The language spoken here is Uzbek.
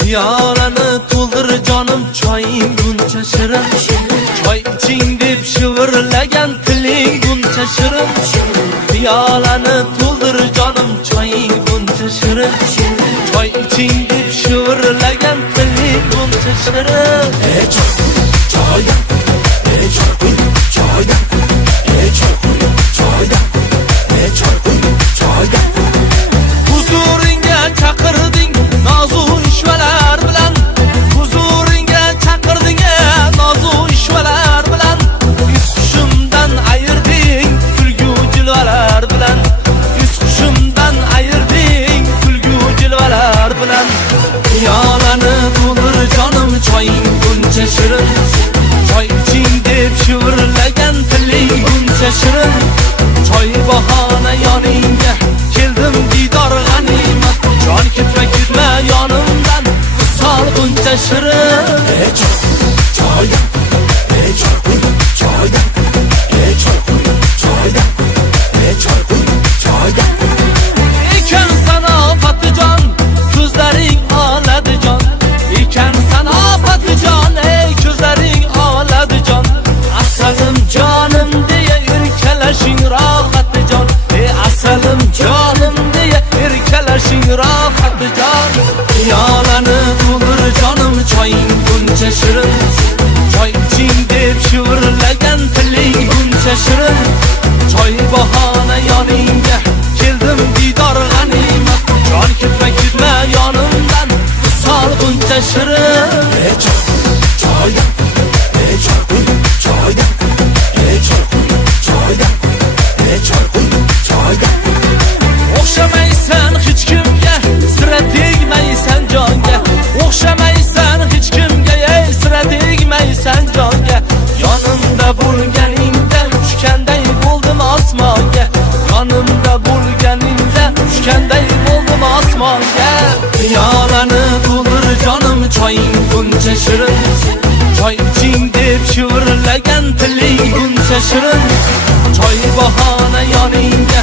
Piyolani to'ldir jonim choying buncha shirin choy iching deb shivirlagan tiling buncha shirin Piyolani to'ldir jonim choying buncha shirin choy iching deb shivirlagan tiling buncha shirin choyda choyda choyda choyda huzuringga chaqirding nozu ishvalar bilan huzuringga chaqirding nozu ishvalar bilan yuz hushimdan ayırding kulgu jilvalar bilan yuz hushimdan ayırding kulgu jilvalar bilan Piyolani to'ldir jonim choying buncha shirin choy iching deb shivirlagan tiling buncha shirin choy bahona yoningga keldim didor g'animat jon ketma ketma yonimdan visol buncha shirin choyda choyda choyda choyda ekan sanofati jon ko'zlaring oladi jon ekan sanofati jon ko'zlaring oladi jon asalim jonim deya erkalashing rohati jon asalim jonim deya erkalashing rohati jon Piyolani to'ldir jonim choying buncha shirin choy iching deb shivirlagan tiling buncha shirin choy bahona yoningga keldim didor g'animat jon ketma ketma yonimdan visol buncha shirin choyda choyda choyda choyda o'xshamaysan hech kimga sira tegmaysan jonga o'xshamaysan hech kimga sira tegmaysan jonga yonimda bo'lganingda uchganday bo'ldim osmonga yonimda bo'lganingda uchganday bo'ldim osmonga Piyolani to'ldir jonim choying buncha shirin choy iching deb shivirlagan tiling buncha shirin choy bahona yoningga